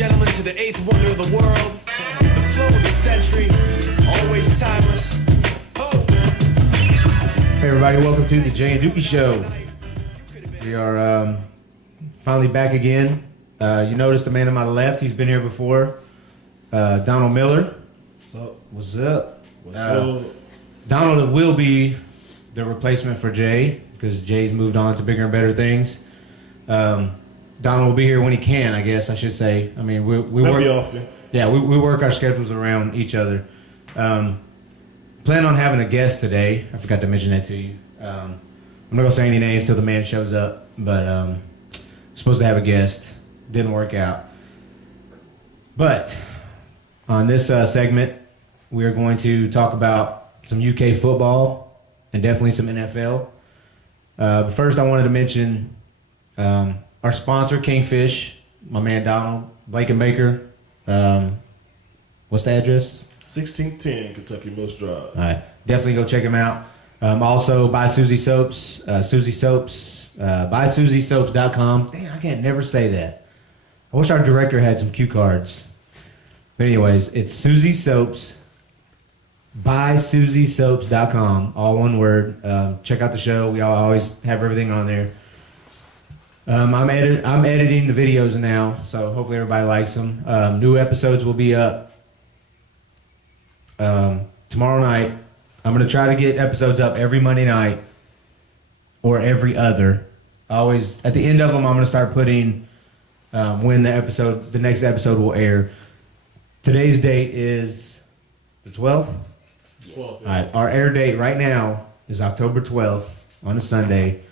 gentlemen, to the eighth wonder of the world, the flow of the century, always timeless. Oh. Hey everybody, welcome to the Jay and Dookie Show. We are finally back again. You noticed the man on my left, he's been here before. Donald Miller. What's up? What's up? What's up? Donald will be the replacement for Jay because Jay's moved on to bigger and better things. Donald will be here when he can, I guess I should say. I mean, we work often. Yeah, we work our schedules around each other. Plan on having a guest today. I forgot to mention that to you. I'm not gonna say any names till the man shows up, but supposed to have a guest. Didn't work out. But on this segment, we are going to talk about some UK football and definitely some NFL. But first, I wanted to mention our sponsor, Kingfish, my man Donald, Blake and Baker. What's the address? 1610 Kentucky Mills Drive. All right, definitely go check him out. Also, buy Susie Soaps, Susie Soaps, buysusiesoaps.com. Dang, I can't never say that. I wish our director had some cue cards. But anyways, it's Susie Soaps, buysusiesoaps.com, all one word. Check out the show. We always have everything on there. I'm editing the videos now, so hopefully everybody likes them. New episodes will be up tomorrow night. I'm going to try to get episodes up every Monday night or every other. Always at the end of them, I'm going to start putting when the next episode will air. Today's date is the 12th. 12th. All right, our air date right now is October 12th on a Sunday.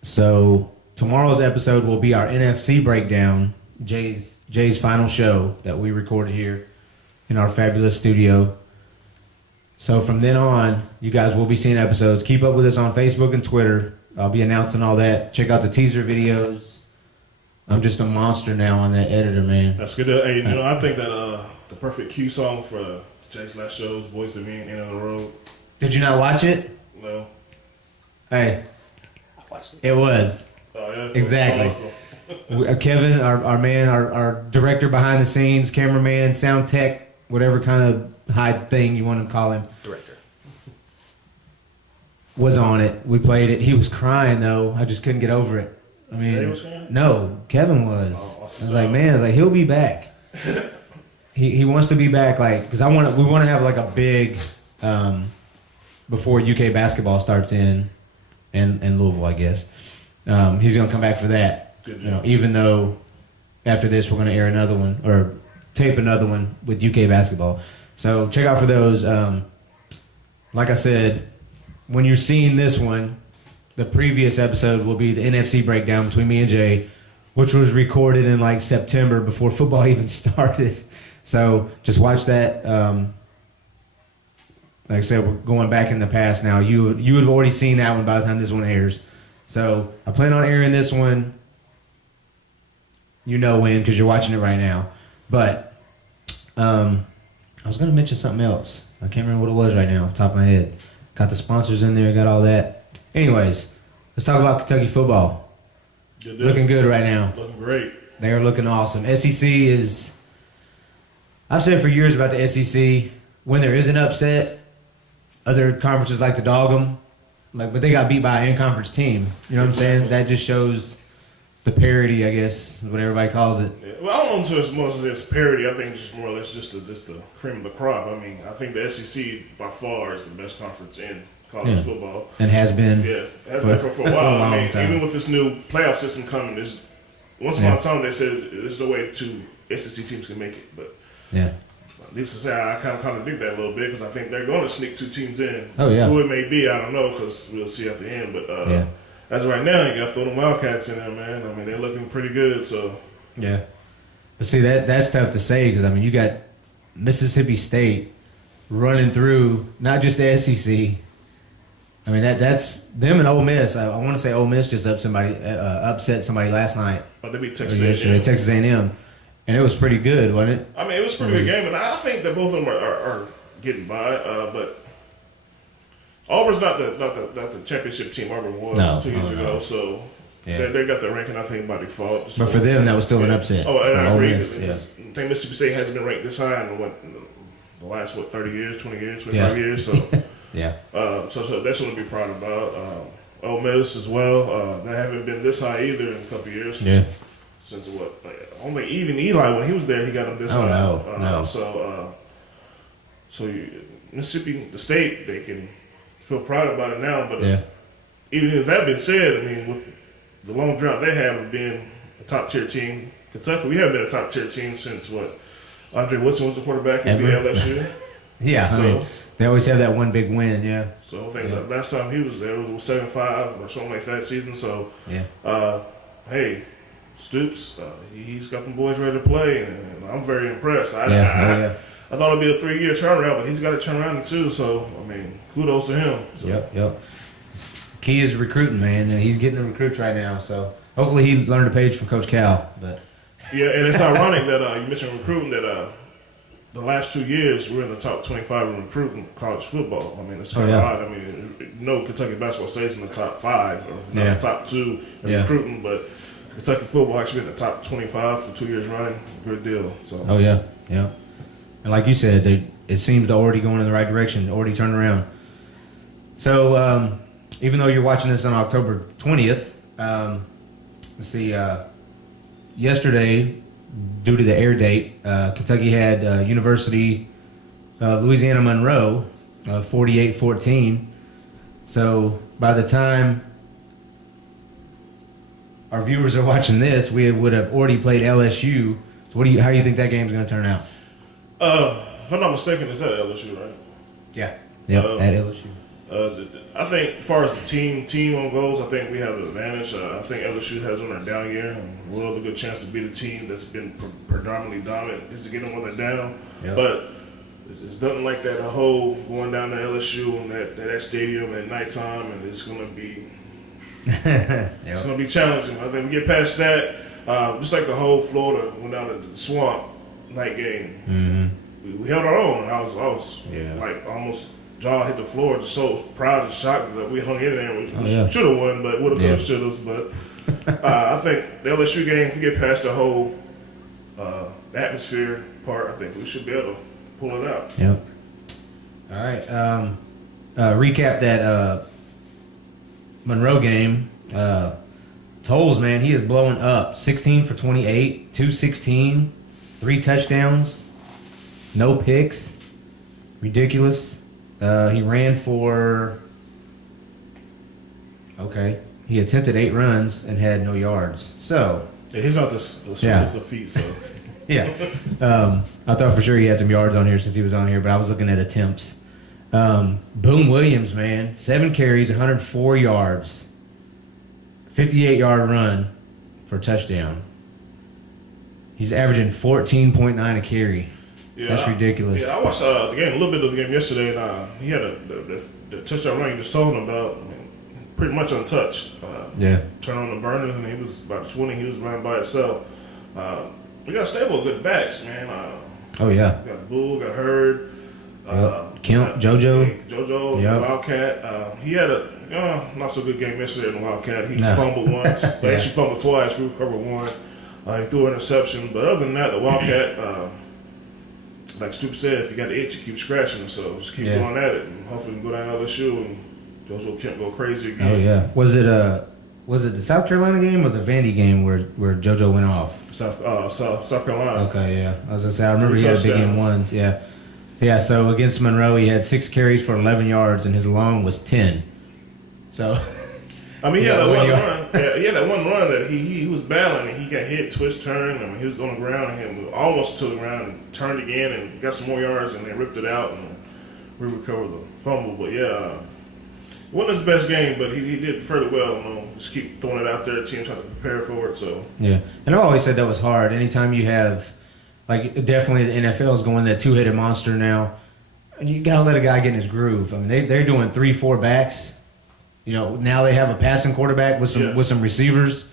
So tomorrow's episode will be our NFC breakdown, Jay's final show that we recorded here in our fabulous studio. So from then on, you guys will be seeing episodes. Keep up with us on Facebook and Twitter. I'll be announcing all that. Check out the teaser videos. I'm just a monster now on that editor, man. That's good. Hey, I think that the perfect cue song for Jay's last show is Boys to Men, End of the Road. Did you not watch it? No. Hey. It was. Oh, yeah? Exactly. Awesome. Kevin, our man, our director behind the scenes, cameraman, sound tech, whatever kind of high thing you want to call him. Director. Was on it. We played it. He was crying, though. I just couldn't get over it. I mean, Jay was crying? No, Kevin was. Oh, awesome. I was like, man, I was like, he'll be back. he wants to be back, like, because we want to have like a big, before UK basketball starts in Louisville, I guess. He's going to come back for that. Good. Even though after this we're going to air another one or tape another one with UK basketball. So check out for those. Like I said, when you're seeing this one, the previous episode will be the NFC breakdown between me and Jay, which was recorded in like September before football even started. So just watch that. Like I said, we're going back in the past now. You would have already seen that one by the time this one airs. So I plan on airing this one. You know when, because you're watching it right now. But I was going to mention something else. I can't remember what it was right now off the top of my head. Got the sponsors in there, got all that. Anyways, let's talk about Kentucky football. Good. Looking good right now. Looking great. They are looking awesome. SEC is... I've said for years about the SEC, when there is an upset, other conferences like to dog them, but they got beat by an in-conference team. You know what I'm saying? That just shows the parity, I guess, is what everybody calls it. Yeah. Well, I don't know as much as it's parity. I think it's just more or less just the cream of the crop. I mean, I think the SEC by far is the best conference in college football. And has been. Yeah, it has been for a while. I mean, time. even with this new playoff system coming, once upon a time they said there's no way two SEC teams can make it, but Yeah. needless to say, I kind of contradict that a little bit because I think they're going to sneak two teams in. Oh, yeah. Who it may be, I don't know, because we'll see at the end. But Yeah. as of right now, you got to throw them Wildcats in there, man. I mean, they're looking pretty good. So Yeah. But see, that's tough to say because, I mean, you got Mississippi State running through not just the SEC. I mean, that's them and Ole Miss. I want to say Ole Miss just upset somebody last night. but they beat Or Texas yesterday, A&M. Texas A&M. And it was pretty good, wasn't it? I mean, it was a pretty good game, and I think that both of them are getting by. But Auburn's not the championship team Auburn was 2 years ago. So Yeah. They got the ranking, I think, by default. But for them, that was still an upset. Oh, and for I Ole agree. Miss, I think Mississippi State hasn't been ranked this high in the last 30 years, 20 years, 25 years. So, Yeah. so that's what to be proud about. Ole Miss as well. They haven't been this high either in a couple of years. Yeah. Since only even Eli when he was there, he got him this high. No. So Mississippi, the state, they can feel proud about it now. But even if that being said, I mean, with the long drought they have of being a top tier team, Kentucky, we haven't been a top tier team since what? Andre Woodson was the quarterback in LSU. Yeah, So- I mean, they always have that one big win. Yeah. So I think the last time he was there was 7-5 or something like that season. So hey, Stoops, he's got them boys ready to play, and I'm very impressed. I thought it'd be a 3-year turnaround, but he's got to turn around in 2. So I mean, kudos to him. So. Yep. Key is recruiting, man, and he's getting the recruits right now. So hopefully he learned a page from Coach Cal. But yeah, and it's ironic that you mentioned recruiting. That the last 2 years we're in the top 25 in recruiting college football. I mean, it's kind of odd. I mean, Kentucky basketball stays in the top 5, or if not the top 2 in recruiting, but Kentucky football actually been in the top 25 for 2 years running. Good deal. So. And like you said, it seems to already going in the right direction, already turned around. So even though you're watching this on October 20th, let's see, yesterday, due to the air date, Kentucky had University of Louisiana Monroe 48-14. So by the time our viewers are watching this, we would have already played LSU. So how do you think that game's going to turn out? If I'm not mistaken, it's at LSU, right? Yeah. Yep, at LSU. I think as far as the team on goals, I think we have an advantage. I think LSU has on their down year, and we'll have a good chance to be the team that's been predominantly dominant is to get them when they're down. Yep. But it's nothing like that whole going down to LSU and that stadium at nighttime, and it's going to be it's going to be challenging. I think we get past that, just like the whole Florida went down to the Swamp night game. Mm-hmm. We held our own. I was like almost jaw hit the floor, just so proud and shocked that we hung in there. We should have won, but would have, should have. But I think the LSU game, if we get past the whole atmosphere part, I think we should be able to pull it out. Yep. All right. Recap that Monroe game. Tolles, man, he is blowing up. 16 for 28, 216, 3 touchdowns, no picks. Ridiculous. He ran for... Okay. He attempted 8 runs and had no yards. So... Yeah, he's not the sweetest of feet, so... Yeah. I thought for sure he had some yards on here since he was on here, but I was looking at attempts. Boone Williams, man, 7 carries, 104 yards, 58-yard run for a touchdown. He's averaging 14.9 a carry. Yeah, that's ridiculous. Yeah, I watched the game, a little bit of the game yesterday, and he had the touchdown run you just told him about, pretty much untouched. Turn on the burner, and he was about 20. He was running by itself. We got a stable of good backs, man. We got Bull, got Hurd. Kemp, JoJo. JoJo, Wildcat. He had a not so good game yesterday in the Wildcat. He fumbled once. They actually fumbled twice. We recovered one. He threw an interception. But other than that, the Wildcat, like Stoop said, if you got the itch, you keep scratching it. So just keep going at it. And hopefully we can go down LSU and JoJo Kemp go crazy again. Oh, yeah. Was it the South Carolina game or the Vandy game where JoJo went off? South Carolina. Okay, yeah. I was going to say, I remember he had a big game once. Yeah. Yeah, so against Monroe, he had 6 carries for 11 yards, and his long was 10. So, I mean, he had that one run. Yeah, he had that one run that he was battling, and he got hit, twist, turn. I mean, he was on the ground, and he almost to the ground, and turned again, and got some more yards, and they ripped it out, and we recovered the fumble. But yeah, it wasn't his best game, but he did fairly well. Just keep throwing it out there. Teams have to prepare for it. So yeah, and I always said that was hard. Anytime you have, like, definitely the NFL is going that 2-headed monster now. And you gotta let a guy get in his groove. I mean, they're doing 3-4 backs. Now they have a passing quarterback with some receivers.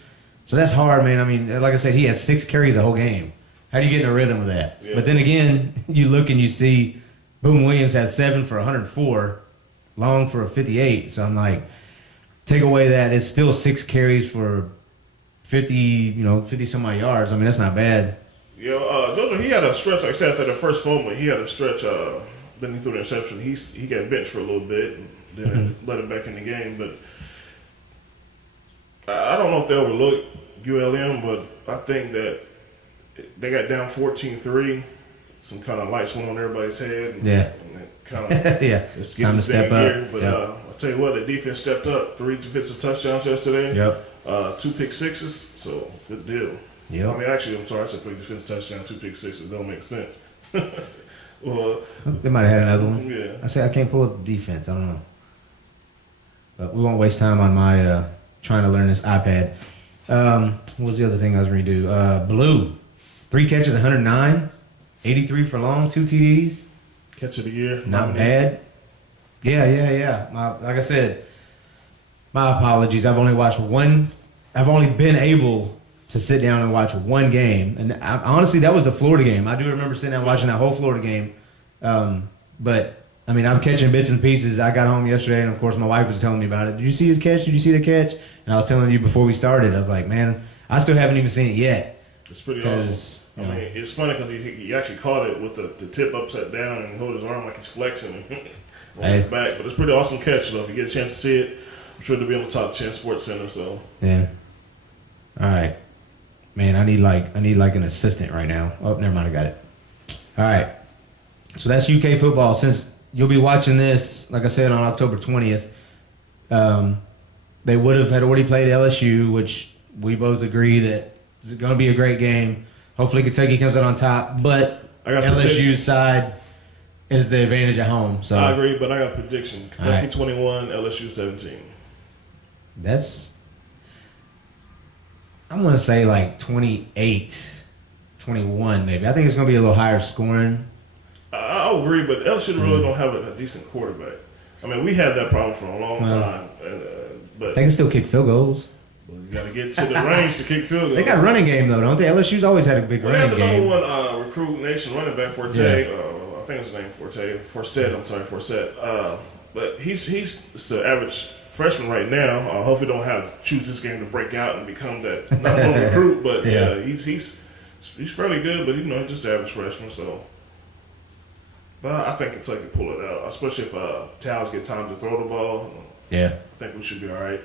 So that's hard, man. I mean, like I said, he had 6 carries the whole game. How do you get in a rhythm of that? Yeah. But then again, you look and you see Boone Williams had 7 for 104, Long for a 58. So I'm like, take away that, it's still 6 carries for 50 some odd yards. I mean, that's not bad. Yeah, Jojo, he had a stretch. Like I said, after the first fumble, he had a stretch. Then he threw the interception. He got benched for a little bit, and then let him back in the game. But I don't know if they overlooked ULM, but I think that they got down 14-3. Some kind of lights went on everybody's head. And, Yeah. and it kind of Yeah, just time to this step thing up. here. But Yep. I'll tell you what, the defense stepped up. 3 defensive touchdowns yesterday. Yep. 2 pick sixes. So good deal. Yep. I mean, actually, I'm sorry, I said 3 defensive touchdowns, 2 pick sixes. Don't make sense. Well, They might have had another one. yeah. I say I can't pull up the defense. I don't know. But we won't waste time on my trying to learn this iPad. What was the other thing I was going to do? Blue. 3 catches, 109. 83 for long, 2 TDs. Catch of the year. Not nominee. bad. Yeah. Like I said, my apologies. I've only been able to sit down and watch one game. And honestly, that was the Florida game. I do remember sitting down watching that whole Florida game. But, I mean, I'm catching bits and pieces. I got home yesterday, and, of course, my wife was telling me about it. Did you see his catch? Did you see the catch? And I was telling you before we started. I was like, man, I still haven't even seen it yet. It's pretty 'Cause, awesome. I you know. mean, it's funny because he actually caught it with the tip upside down and hold his arm like he's flexing on Hey. his back. But it's a pretty awesome catch, though. If you get a chance to see it, I'm sure it'll be on the top 10 Sports Center. So Yeah. All right. Man, I need like an assistant right now. Oh, never mind, I got it. All right. So that's UK football. Since you'll be watching this, like I said, on October 20th, they would have had already played LSU, which we both agree that it's going to be a great game. Hopefully Kentucky comes out on top, but I got prediction. LSU's side is the advantage at home. So I agree, but I got a prediction: Kentucky All right. 21, LSU 17. that's, I'm going to say like 28, 21 maybe. I think it's going to be a little higher scoring. I agree, but LSU really don't have a decent quarterback. I mean, we had that problem for a long Well, time, but They can still kick field goals. you got to get to the range to kick field goals. They got a running game though, don't they? LSU's always had a big Well, they have running the game. number one recruit nation running back Forte. I think his name Forsett. I'm sorry, Forsett. But he's the average freshman right now. Hopefully, don't choose this game to break out and become that number one recruit. But Yeah. he's fairly good. But he's just the average freshman. So, but I think Kentucky pull it out, especially if Towns get time to throw the ball. Yeah, I think we should be all right.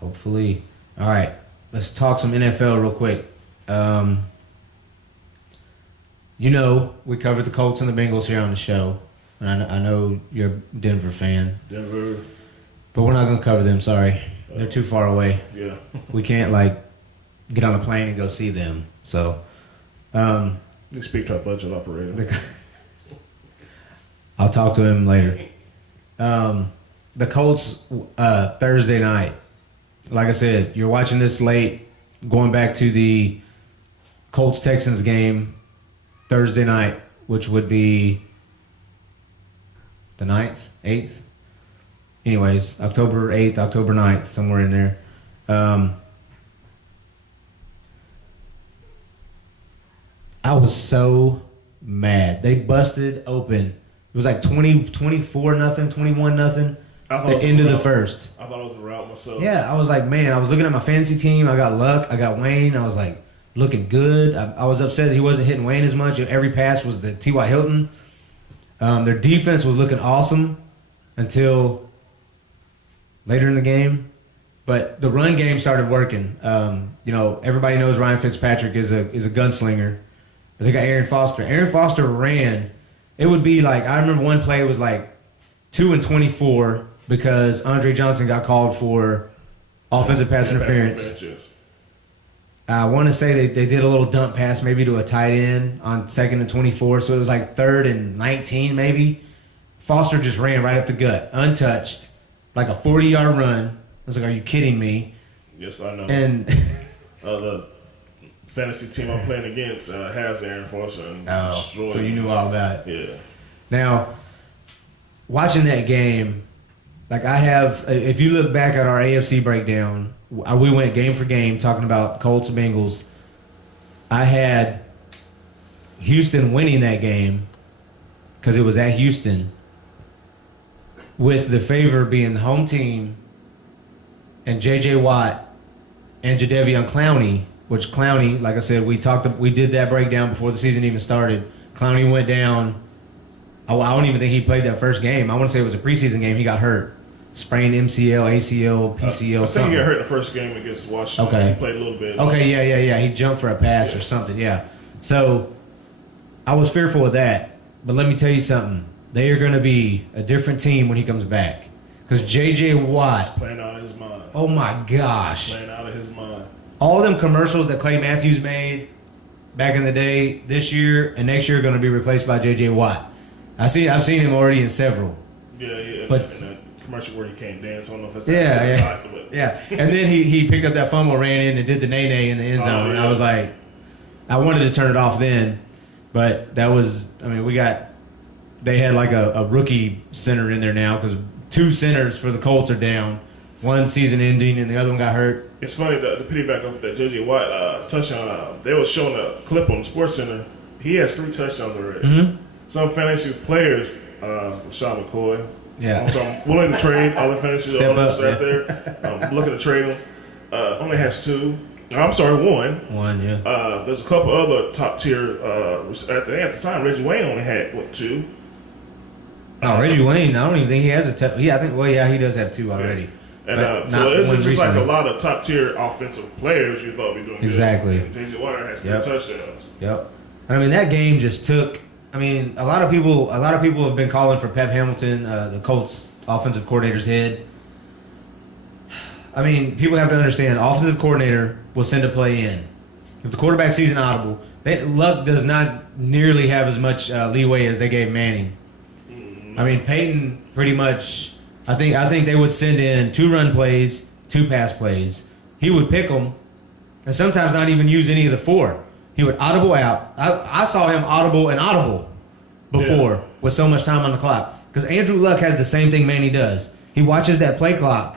hopefully. All right, let's talk some NFL real quick. We covered the Colts and the Bengals here on the show, and I know you're a Denver fan, Denver, but we're not going to cover them. Sorry, they're too far away. yeah. We can't get on a plane and go see them. So, You speak to our budget operator. I'll talk to him later. The Colts Thursday night. Like I said, you're watching this late, going back to the Colts-Texans game Thursday night, which would be the 9th, 8th? Anyways, October 8th, October 9th, somewhere in there. I was so mad. They busted open. It was like 24 nothing, 21 nothing. I thought The it was end a of the rout. first. I thought it was a route myself. Yeah, I was like, man, I was looking at my fantasy team. I got Luck. I got Wayne. I was like, looking good. I was upset that he wasn't hitting Wayne as much. Every pass was the T.Y. Hilton. Their defense was looking awesome until later in the game. But the run game started working. Everybody knows Ryan Fitzpatrick is a gunslinger. But they got Aaron Foster. Aaron Foster ran. It would be like, I remember one play was like 2 and 24 because Andre Johnson got called for offensive pass interference. Yes. I want to say they did a little dump pass maybe to a tight end on 2nd and 24, so it was like 3rd and 19 maybe. Foster just ran right up the gut, untouched, like a 40-yard run. I was like, are you kidding me? Yes, I know. And The fantasy team I'm playing against has Aaron Foster and destroyed so you knew all about it. Yeah. Now, watching that game, if you look back at our AFC breakdown, we went game for game talking about Colts and Bengals. I had Houston winning that game because it was at Houston, with the favor being the home team and J.J. Watt and Jadeveon Clowney, which Clowney, like I said, we did that breakdown before the season even started. Clowney went down. I don't even think he played that first game. I want to say it was a preseason game. He got hurt. Sprained MCL, ACL, PCL, I think something. he got hurt in the first game against Washington. Okay. He played a little bit. Okay, yeah. He jumped for a pass or something, yeah. So I was fearful of that. But let me tell you something. They are going to be a different team when he comes back. Because J.J. Watt, Playing out of his mind. oh my gosh. Playing out of his mind. All them commercials that Clay Matthews made back in the day, this year and next year are going to be replaced by J.J. Watt. I've seen him already in several. Yeah. But- in that commercial where he can't dance. I don't know if it's Yeah. And then he picked up that fumble, ran in, and did the nay-nay in the end zone. And I was like, I wanted to turn it off then, but that was, I mean, they had like a rookie center in there now because 2 centers for the Colts are down. One season ending, and the other one got hurt. It's funny, the piggyback off that J.J. Watt touchdown, they was showing a clip on the Sports Center. He has 3 touchdowns already. Mm-hmm. Some fantasy players, Sean McCoy, Yeah. so I'm willing to trade all the fantasy Step owners up, out there. I'm looking to trade them. Only has 2. I'm sorry, 1. One, yeah. There's a couple other top tier. At the time, Reggie Wayne only had 2. Oh, Reggie Wayne, I don't even think he has a he does have 2 already. And But so not it's one just like a recently. lot of top tier offensive players you thought would be doing Exactly. good. J.J. Watt has 3 Yep. touchdowns. Yep. I mean, that game just took. I mean, a lot of people have been calling for Pep Hamilton, the Colts offensive coordinator's head. I mean, people have to understand, offensive coordinator will send a play in. If the quarterback sees an audible, Luck does not nearly have as much leeway as they gave Manning. I mean, Peyton pretty much. I think they would send in 2 run plays, 2 pass plays. He would pick them, and sometimes not even use any of the 4. He would audible out. I saw him audible and audible before with so much time on the clock. Because Andrew Luck has the same thing Manny does. He watches that play clock,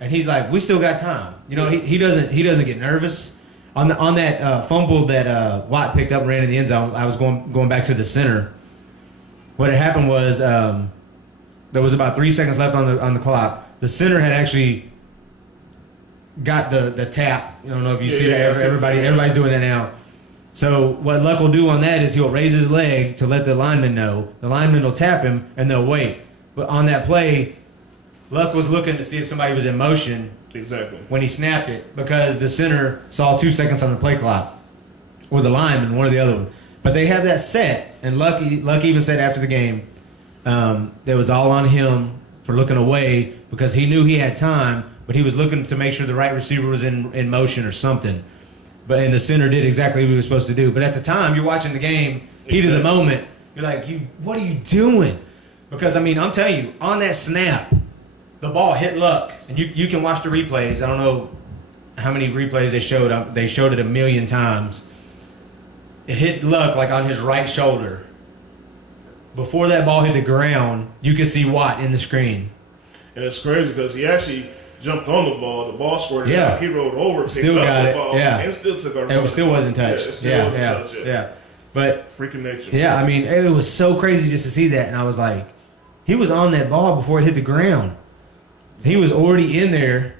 and he's like, "We still got time." You know, he doesn't get nervous. On that fumble that Watt picked up and ran in the end zone, I was going back to the center. What had happened was there was about 3 seconds left on the clock. The center had actually got the tap. I don't know if you see that. Everybody's doing that now. So what Luck will do on that is he'll raise his leg to let the lineman know. The lineman will tap him, and they'll wait. But on that play, Luck was looking to see if somebody was in motion Exactly. when he snapped it because the center saw 2 seconds on the play clock, or the lineman, one or the other one. But they have that set, and Luck even said after the game that was all on him for looking away because he knew he had time, but he was looking to make sure the right receiver was in motion or something. And the center did exactly what he was supposed to do. But at the time, you're watching the game, heat of the moment, you're like, what are you doing? Because, I mean, I'm telling you, on that snap, the ball hit Luck. And you can watch the replays. I don't know how many replays they showed. They showed it a million times. It hit Luck like on his right shoulder. Before that ball hit the ground, you could see Watt in the screen. And it's crazy because he actually jumped on the ball squirted Yeah. out. He rolled over, picked Still up got the it, ball, yeah. and still took a run. And it still wasn't touched. Yeah, it still wasn't touched yet. Yeah. But Freaking nature. yeah, I mean, it was so crazy just to see that, and I was like, he was on that ball before it hit the ground. He was already in there,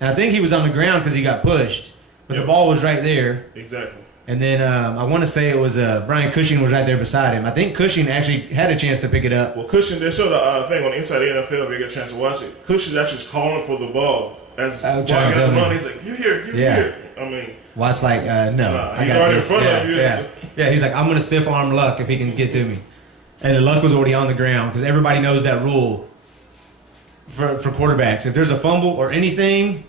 and I think he was on the ground because he got pushed, but Yep. the ball was right there. Exactly. And then I want to say it was Brian Cushing was right there beside him. I think Cushing actually had a chance to pick it up. Well, Cushing, they showed a thing on Inside the NFL if you get a chance to watch it. Cushing actually is calling for the ball. As Oh, Watt trying got to the tell run, me. he's like, "You here? You Yeah. here?" I mean, Watt's like, no, I he's got already this. in front yeah, of you. Yeah. Yeah, he's like, I'm going to stiff arm Luck if he can get to me. And the Luck was already on the ground because everybody knows that rule for quarterbacks. If there's a fumble or anything,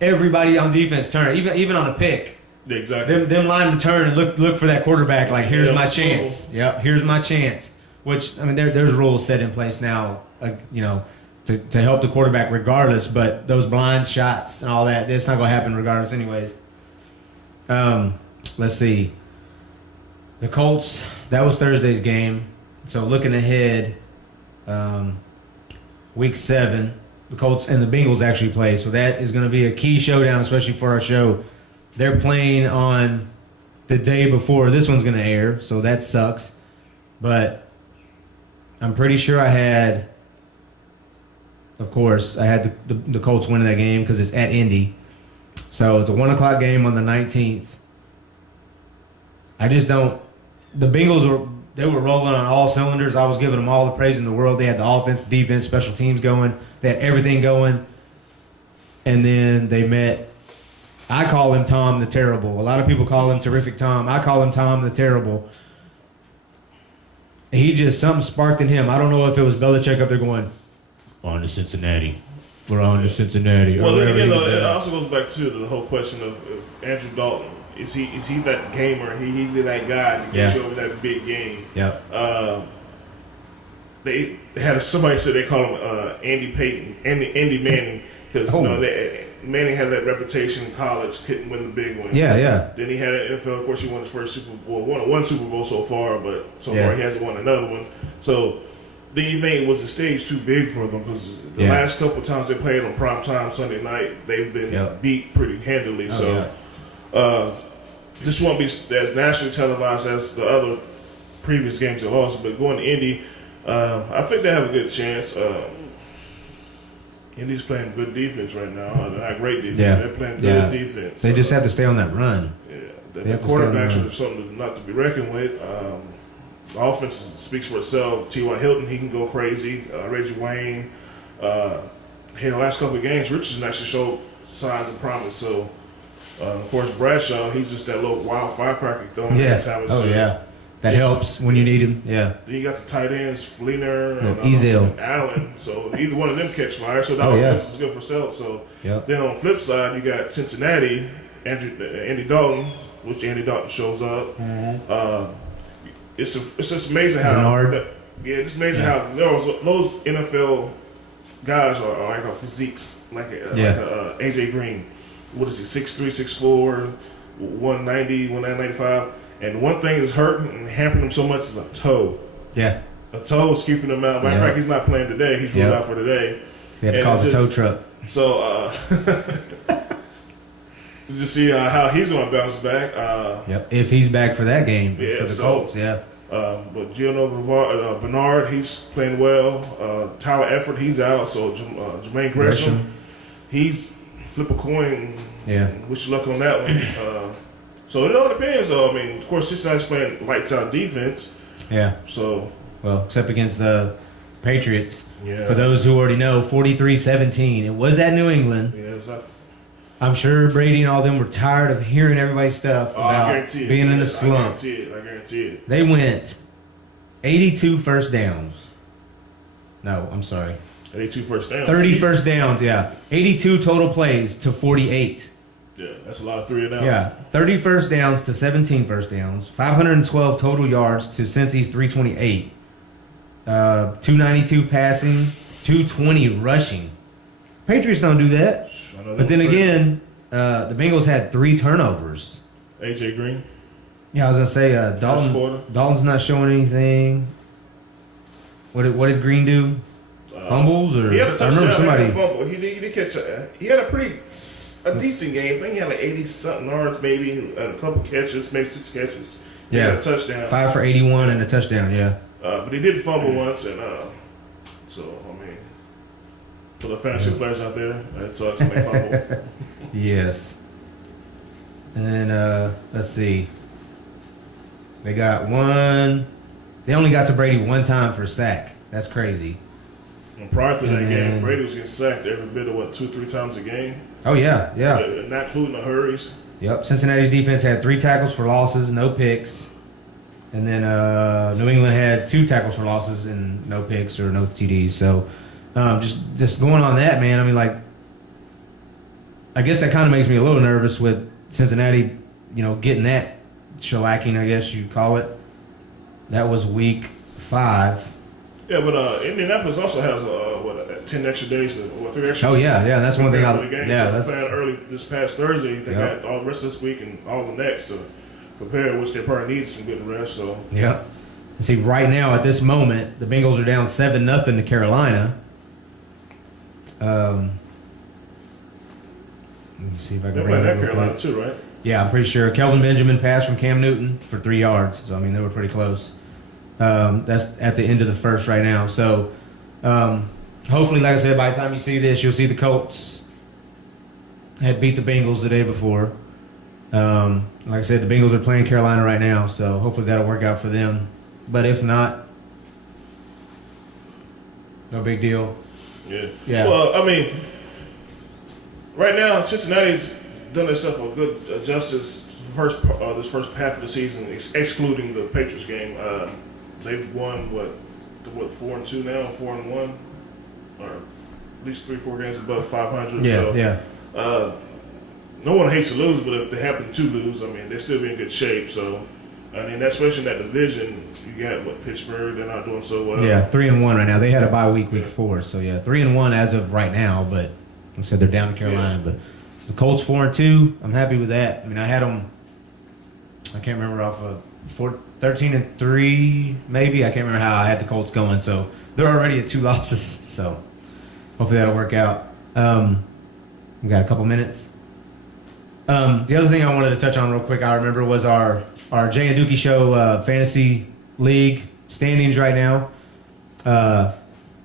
everybody on defense turn. Even on a pick, Yeah, exactly. them linemen turn and look for that quarterback. Like, here's Yeah, my it's chance. Yep, here's my chance. Which, I mean, there's rules set in place now, to help the quarterback regardless. But those blind shots and all that, it's not going to happen regardless anyways. Let's see. The Colts, that was Thursday's game. So looking ahead, week 7, the Colts and the Bengals actually play. So that is going to be a key showdown, especially for our show. They're playing on the day before this one's going to air, so that sucks. But I'm pretty sure I had the Colts winning that game because it's at Indy. So it's a 1 o'clock game on the 19th. I just don't. The Bengals were rolling on all cylinders. I was giving them all the praise in the world. They had the offense, defense, special teams going. They had everything going. And then they met. I call him Tom the Terrible. A lot of people call him Terrific Tom. I call him Tom the Terrible. He just, something sparked in him. I don't know if it was Belichick up there going, on to Cincinnati. We're on to Cincinnati. Well, then again, though, it also goes back to the whole question of Andrew Dalton. Is he that gamer? He's that guy to get you over that big game. Yeah. They had somebody said they call him Andy Manning, because Manning had that reputation in college, couldn't win the big one. Yeah. Then he had an NFL. Of course, he won his first Super Bowl. Won one Super Bowl so far, but so far he hasn't won another one. So, do you think it was the stage too big for them? Because the last couple of times they played on primetime Sunday night, they've been beat pretty handily. This won't be as nationally televised as the other previous games they lost. But going to Indy, I think they have a good chance. Indy's playing good defense right now. They're not great defense. Yeah. They're playing good defense. They just have to stay on that run. Yeah, the quarterbacks are something not to be reckoned with. The offense speaks for itself. T.Y. Hilton, he can go crazy. Reggie Wayne. In the last couple of games, Richardson actually showed signs of promise. So, of course, Bradshaw, he's just that little wild firecracker throwing every time. That helps when you need him. Yeah. Then you got the tight ends, Fleener and Allen. So either one of them catch fire. So the offense is good for itself. So then on the flip side, you got Cincinnati, Andy Dalton, which Andy Dalton shows up. Mm-hmm. It's just amazing how it's amazing how those NFL guys are like a physiques, like a AJ Green. What is he? 6'3", 6'4", 190, 195. And one thing that's hurting and hampering him so much is a toe. Yeah. A toe is keeping him out. Matter of fact, he's not playing today. He's ruled out for today. They had to call the tow truck. So, just see how he's going to bounce back. If he's back for that game for the Colts, but Gio Bernard, he's playing well. Tyler Efford, he's out. So, Jermaine Gresham, he's flip a coin. Yeah. Wish you luck on that one. So it all depends, though. I mean, of course, Cincinnati's playing lights out defense. Yeah. So, except against the Patriots. Yeah. For those who already know, 43-17. It was at New England. Yes, I'm sure Brady and all them were tired of hearing everybody's stuff about being in a slump. I guarantee it. They went 82 first downs. No, I'm sorry. 82 first downs. 30 first downs, 82 total plays to 48. Yeah, that's a lot of 3 and outs. Yeah, 30 first downs to 17 first downs. 512 total yards to Cincy's 328. 292 passing, 220 rushing. Patriots don't do that. But then again, the Bengals had 3 turnovers. AJ Green. Yeah, I was gonna say Dalton's not showing anything. What did Green do? Fumbles or he had a touchdown. I remember somebody. He had a fumble. He did catch. He had a decent game. I think he had like 80-something yards, maybe a couple catches, maybe 6 catches. He had a touchdown. 5 for 81 and a touchdown. Yeah. But he did fumble once, and so I mean, for the fantasy players out there, that sucks when they fumble. Yes. And then let's see. They got one. They only got to Brady one time for a sack. That's crazy. And prior to that game, Brady was getting sacked every bit of 2-3 times a game. Oh yeah. Not including the hurries. Yep. Cincinnati's defense had 3 tackles for losses, no picks. And then New England had 2 tackles for losses and no picks or no TDs. So just going on that, man. I mean, like, I guess that kind of makes me a little nervous with Cincinnati, getting that shellacking, I guess you'd call it. That was week 5. Yeah, but Indianapolis also has 10 extra days, 3 extra. Oh yeah, that's one thing. That's playing early this past Thursday. They got all the rest of this week and all the next to prepare, which they probably need some good rest. So and see, right now at this moment, the Bengals are down 7-0 to Carolina. Let me see if I can bring that Carolina too, right? Yeah, I'm pretty sure. Kelvin Benjamin passed from Cam Newton for 3 yards. So I mean, they were pretty close. That's at the end of the first right now. So hopefully, like I said, by the time you see this, you'll see the Colts had beat the Bengals the day before. Like I said, the Bengals are playing Carolina right now, so hopefully that'll work out for them. But if not, no big deal. Yeah. Well, I mean, right now Cincinnati's done themselves a good justice. This first half of the season, excluding the Patriots game, they've won what 4-2 now, 4-1, or at least 3-4 games above 500. No one hates to lose, but if they happen to lose, I mean, they're still in good shape. So, I mean, especially in that division, you got Pittsburgh. They're not doing so well. Yeah, 3-1 right now. They had a bye week 4. So 3-1 as of right now. But like I said, they're down to Carolina. But the Colts 4-2. I'm happy with that. I mean, I had them. I can't remember off of 13-3, maybe. I can't remember how I had the Colts going. So they're already at 2 losses. So hopefully that'll work out. We got a couple minutes. The other thing I wanted to touch on real quick, I remember, was our Jay and Dookie Show fantasy league standings right now.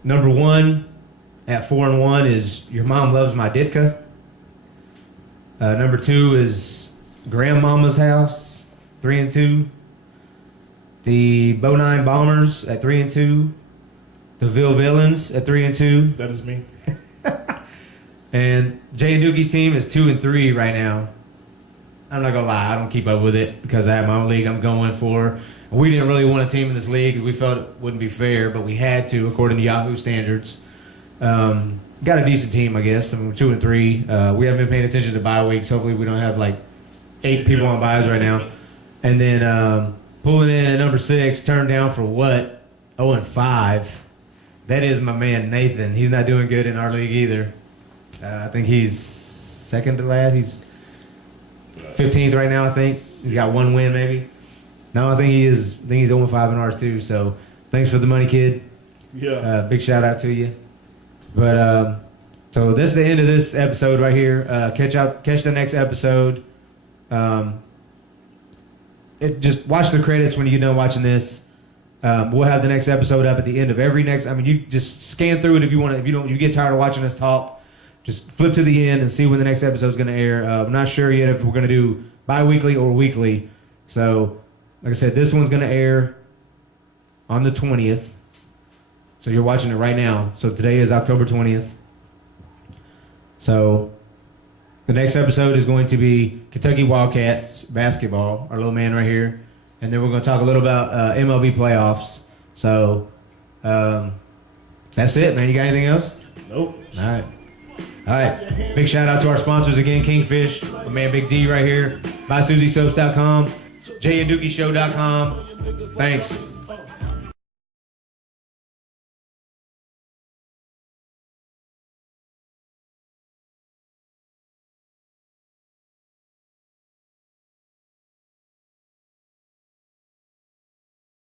Number 1 at 4-1 is Your Mom Loves My Ditka. Number 2 is Grandmama's House, 3-2. The Bo9 Bombers at 3-2. The Ville Villains at 3-2. That is me. And Jay and Dookie's team is 2-3 right now. I'm not gonna lie, I don't keep up with it because I have my own league I'm going for. We didn't really want a team in this league. We felt it wouldn't be fair, but we had to according to Yahoo standards. Got a decent team, I guess. I mean, we're 2-3. We haven't been paying attention to bye weeks. Hopefully, we don't have like 8 people on byes right now. And then pulling in at number 6, turned down for what? 0-5. That is my man Nathan. He's not doing good in our league either. I think he's second to last. He's 15th right now, I think. He's got 1 win, maybe. No, I think he's 0-5 in ours, too. So, thanks for the money, kid. Yeah. Big shout-out to you. But, so this is the end of this episode right here. Catch the next episode. Just watch the credits when you get done watching this. We'll have the next episode up at the end of every next. I mean, you just scan through it if you want to. If you get tired of watching us talk, just flip to the end and see when the next episode is going to air. I'm not sure yet if we're going to do bi-weekly or weekly. So, like I said, this one's going to air on the 20th. So you're watching it right now. So today is October 20th. So the next episode is going to be Kentucky Wildcats basketball, our little man right here. And then we're going to talk a little about MLB playoffs. So that's it, man. You got anything else? Nope. All right. Big shout out to our sponsors again, Kingfish, my man Big D right here, BuySusieSoaps.com, JandDookieShow.com. Thanks.